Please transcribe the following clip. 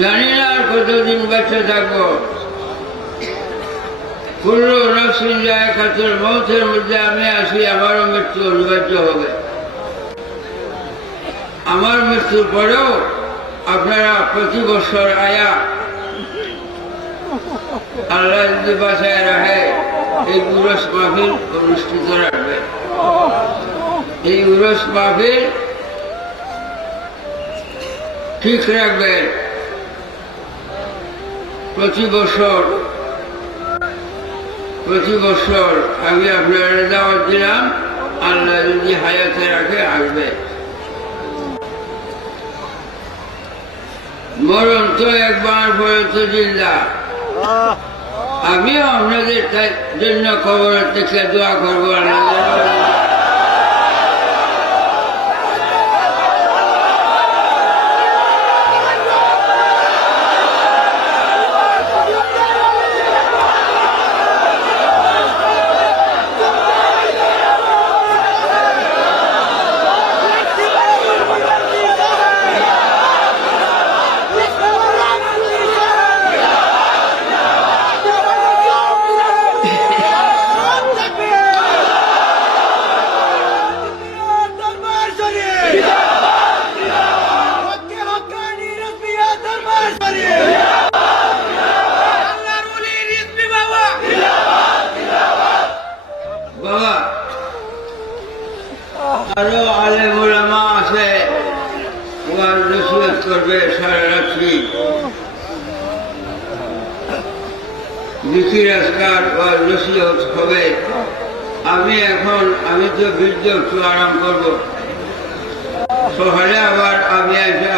জানি না আর কতদিন বেঁচে থাকব। পূর্ণ নফসিন যায় কাতর মৌতের মধ্যে আমি আসি, আমারও মৃত্যু অনিবার্য হবে। আমার মৃত্যুর পরেও আপনারা প্রতি বছর আয়া আল্লাহ যদি বাসায় রাখে, এই উরস মাহফিল অনুষ্ঠিত রাখবে। এই উরস মাহফিল ঠিক রাখবেন প্রতি বছর প্রতি বছর আমি আপনারা দাওয়াত দিলাম, আল্লাহ যদি হায়াতে রাখে, আসবে। মরণ তো একবার পরে তো জিন্দা। আমিও আপনাদের জন্য খবর থেকে দোয়া করব আল্লাহ। আরও আলে মোলামা আছে। ওয়ার নসিহত করবে সারা রাত্রি। নীতি রাস্তার ওয়ার নসিহত হবে। আমি এখন, আমি তো বীর্য একটু আরাম করব। সকালে আবার আমি এসে